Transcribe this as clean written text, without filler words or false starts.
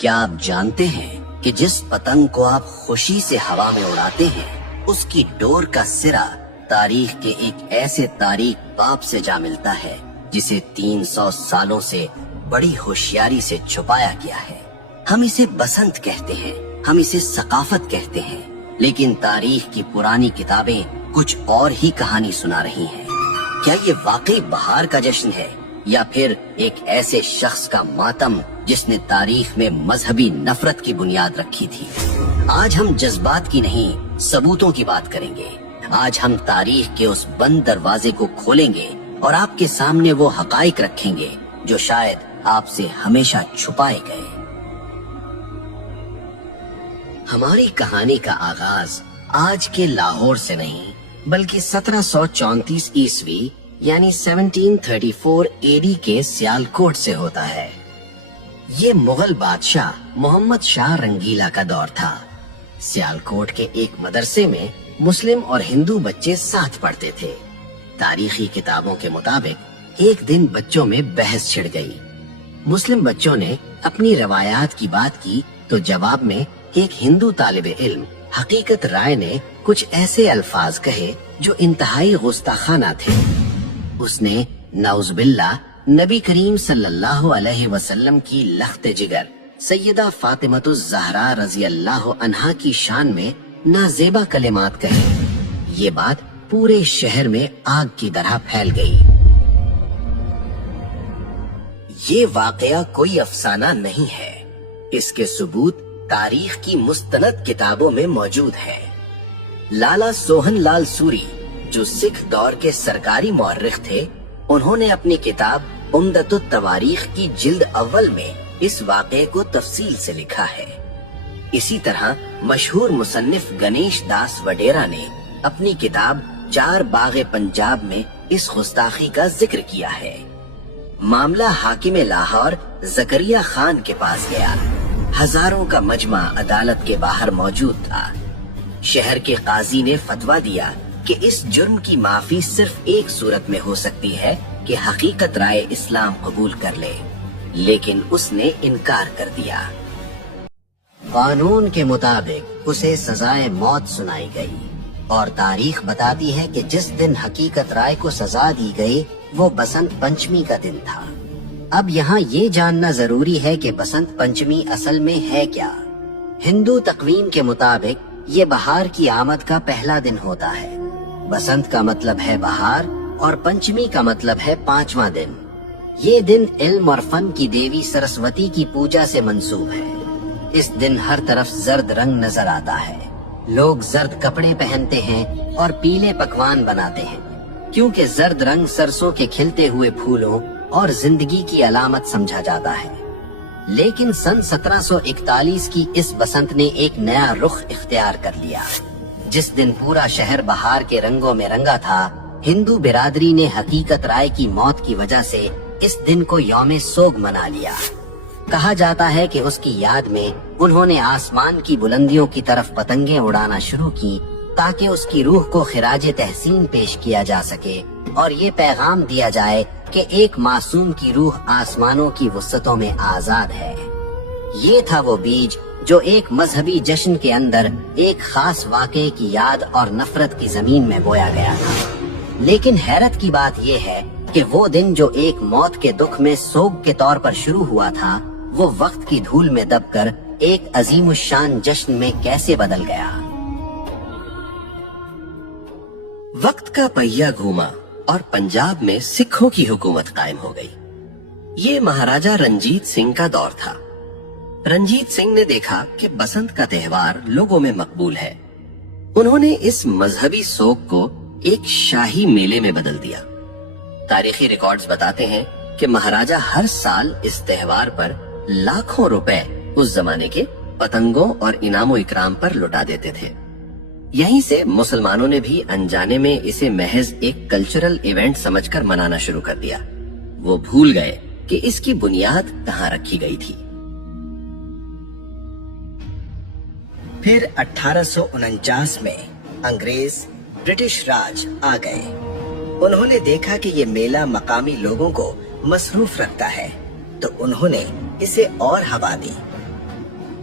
کیا آپ جانتے ہیں کہ جس پتنگ کو آپ خوشی سے ہوا میں اڑاتے ہیں اس کی ڈور کا سرا تاریخ کے ایک ایسے تاریخ باب سے جا ملتا ہے جسے 300 سالوں سے بڑی ہوشیاری سے چھپایا گیا ہے۔ ہم اسے بسنت کہتے ہیں، ہم اسے ثقافت کہتے ہیں، لیکن تاریخ کی پرانی کتابیں کچھ اور ہی کہانی سنا رہی ہیں۔ کیا یہ واقعی بہار کا جشن ہے یا پھر ایک ایسے شخص کا ماتم جس نے تاریخ میں مذہبی نفرت کی بنیاد رکھی تھی؟ آج ہم جذبات کی نہیں ثبوتوں کی بات کریں گے۔ آج ہم تاریخ کے اس بند دروازے کو کھولیں گے اور آپ کے سامنے وہ حقائق رکھیں گے جو شاید آپ سے ہمیشہ چھپائے گئے۔ ہماری کہانی کا آغاز آج کے لاہور سے نہیں بلکہ 1734 عیسوی یعنی 1734 AD کے سیالکوٹ سے ہوتا ہے۔ یہ مغل بادشاہ محمد شاہ رنگیلا کا دور تھا۔ سیالکوٹ کے ایک مدرسے میں مسلم اور ہندو بچے ساتھ پڑھتے تھے۔ تاریخی کتابوں کے مطابق ایک دن بچوں میں بحث چھڑ گئی۔ مسلم بچوں نے اپنی روایات کی بات کی تو جواب میں ایک ہندو طالب علم حقیقت رائے نے کچھ ایسے الفاظ کہے جو انتہائی گستاخانہ تھے۔ اس نے نعوذ باللہ نبی کریم صلی اللہ علیہ وسلم کی لخت جگر سیدہ فاطمۃ الزہرا رضی اللہ عنہا کی شان میں نازیبا کلمات کہے۔ یہ بات پورے شہر میں آگ کی طرح پھیل گئی۔ یہ واقعہ کوئی افسانہ نہیں ہے، اس کے ثبوت تاریخ کی مستند کتابوں میں موجود ہے۔ لالا سوہن لال سوری جو سکھ دور کے سرکاری مورخ تھے، انہوں نے اپنی کتاب عمدۃ التواریخ کی جلد اول میں اس واقعے کو تفصیل سے لکھا ہے۔ اسی طرح مشہور مصنف گنیش داس وڈیرا نے اپنی کتاب چار باغ پنجاب میں اس گستاخی کا ذکر کیا ہے۔ معاملہ حاکم لاہور زکریا خان کے پاس گیا۔ ہزاروں کا مجمع عدالت کے باہر موجود تھا۔ شہر کے قاضی نے فتویٰ دیا کہ اس جرم کی معافی صرف ایک صورت میں ہو سکتی ہے کہ حقیقت رائے اسلام قبول کر لے، لیکن اس نے انکار کر دیا۔ قانون کے مطابق اسے سزائے موت سنائی گئی اور تاریخ بتاتی ہے کہ جس دن حقیقت رائے کو سزا دی گئی وہ بسنت پنچمی کا دن تھا۔ اب یہاں یہ جاننا ضروری ہے کہ بسنت پنچمی اصل میں ہے کیا۔ ہندو تقویم کے مطابق یہ بہار کی آمد کا پہلا دن ہوتا ہے۔ بسنت کا مطلب ہے بہار اور پنچمی کا مطلب ہے 5واں دن۔ یہ دن علم اور فن کی دیوی سرسوتی کی پوجا سے منسوب ہے۔ اس دن ہر طرف زرد رنگ نظر آتا ہے۔ لوگ زرد کپڑے پہنتے ہیں اور پیلے پکوان بناتے ہیں کیونکہ زرد رنگ سرسوں کے کھلتے ہوئے پھولوں اور زندگی کی علامت سمجھا جاتا ہے۔ لیکن سن 1741 کی اس بسنت نے ایک نیا رخ اختیار کر لیا۔ جس دن پورا شہر بہار کے رنگوں میں رنگا تھا، ہندو برادری نے حقیقت رائے کی موت کی وجہ سے اس دن کو یوم سوگ منا لیا۔ کہا جاتا ہے کہ اس کی یاد میں انہوں نے آسمان کی بلندیوں کی طرف پتنگیں اڑانا شروع کی تاکہ اس کی روح کو خراج تحسین پیش کیا جا سکے اور یہ پیغام دیا جائے کہ ایک معصوم کی روح آسمانوں کی وسعتوں میں آزاد ہے۔ یہ تھا وہ بیج جو ایک مذہبی جشن کے اندر ایک خاص واقعے کی یاد اور نفرت کی زمین میں بویا گیا تھا۔ لیکن حیرت کی بات یہ ہے کہ وہ دن جو ایک موت کے دکھ میں سوگ کے طور پر شروع ہوا تھا، وہ وقت کی دھول میں دب کر ایک عظیم الشان جشن میں کیسے بدل گیا۔ وقت کا پہیہ گھوما اور پنجاب میں سکھوں کی حکومت قائم ہو گئی۔ یہ مہاراجہ رنجیت سنگھ کا دور تھا۔ رنجیت سنگھ نے دیکھا کہ بسنت کا تہوار لوگوں میں مقبول ہے۔ انہوں نے اس مذہبی سوگ کو ایک شاہی میلے میں بدل دیا۔ تاریخی ریکارڈز بتاتے ہیں کہ مہاراجہ ہر سال اس تہوار پر لاکھوں روپے اس زمانے کے پتنگوں اور انعام و اکرام پر لٹا دیتے تھے۔ یہیں سے مسلمانوں نے بھی انجانے میں اسے محض ایک کلچرل ایونٹ سمجھ کر منانا شروع کر دیا۔ وہ بھول گئے کہ اس کی بنیاد کہاں رکھی گئی تھی۔ پھر 1849 میں انگریز برٹش راج آ گئے۔ انہوں نے دیکھا کہ یہ میلہ مقامی لوگوں کو مصروف رکھتا ہے تو انہوں نے اسے اور ہوا دی۔